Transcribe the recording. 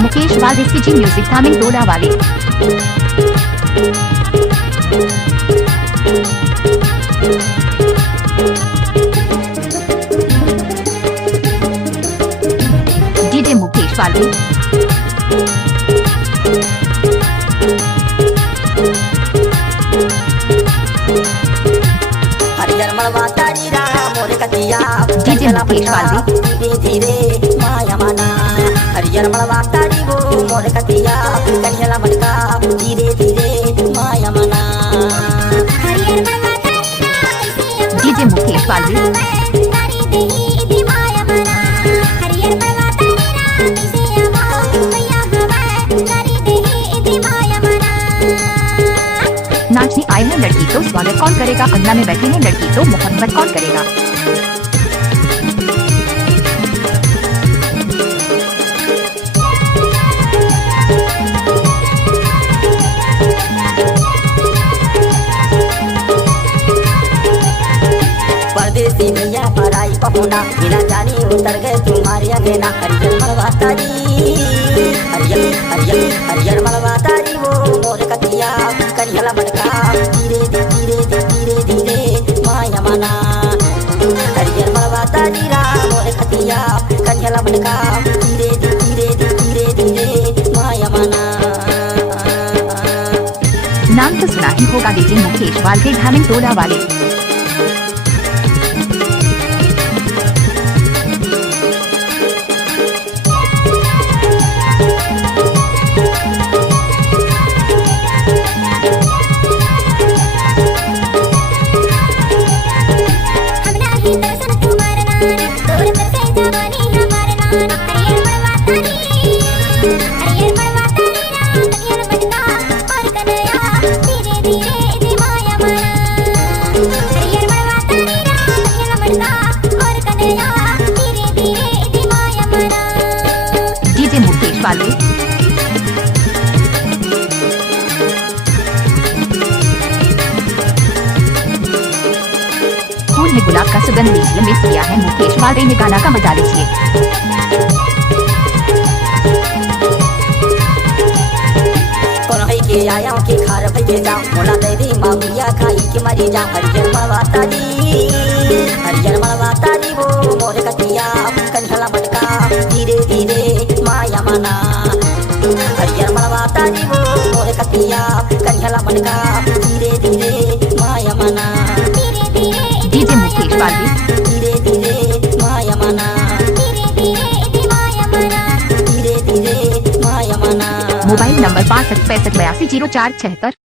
मुकेश वाले CG music धामिंग टोला वाले। DJ Mukesh वाले। हरियर मड़वा तारी राह मोर कतिया डीजे मुकेश वाले। धीरे धीरे माया मना हरियर मड़वा तारी वो मोर कतिया कन्हला मटका धीरे धीरे माया मना डीजे मुकेश वाले। नाचने आए हैं लड़की तो स्वागत कौन करेगा, अंगना में बैठी है लड़की तो मोहब्बत कौन करेगा। परदेसी भैया पराई पहुना बिना जानी उतर गए तुम्हारी अंगना हरियर मड़वा तारी हरियर मड़वा तारी वो मोर कतिया कन्हला मटका धीरे धीरे धीरे धीरे माया मना हरियर मड़वा तारी राह मोर कतिया कन्हला मटका धीरे धीरे धीरे धीरे माया मना। नाम तो सुना ही होगा डीजे मुकेश वाले धामिंग टोला वाले। डीजे मुकेश वाले। फूल में गुलाब का सुगंध लीजिए, मिस किया है मुकेश वाले ने, गाना का मजा लीजिए। के आया के खार भइए जा मोला दे दी मामिया खाई के मरी जा हरियर मड़वा तारी वो मोर कतिया कन्हला मटका धीरे धीरे माया मना हरियर मड़वा तारी वो मोर कतिया कन्हला मटका धीरे धीरे माया मना डीजे मुकेश वाले। धीरे धीरे माया मना धीरे धीरे माया मना। Mobile number 62 65 82 04 76।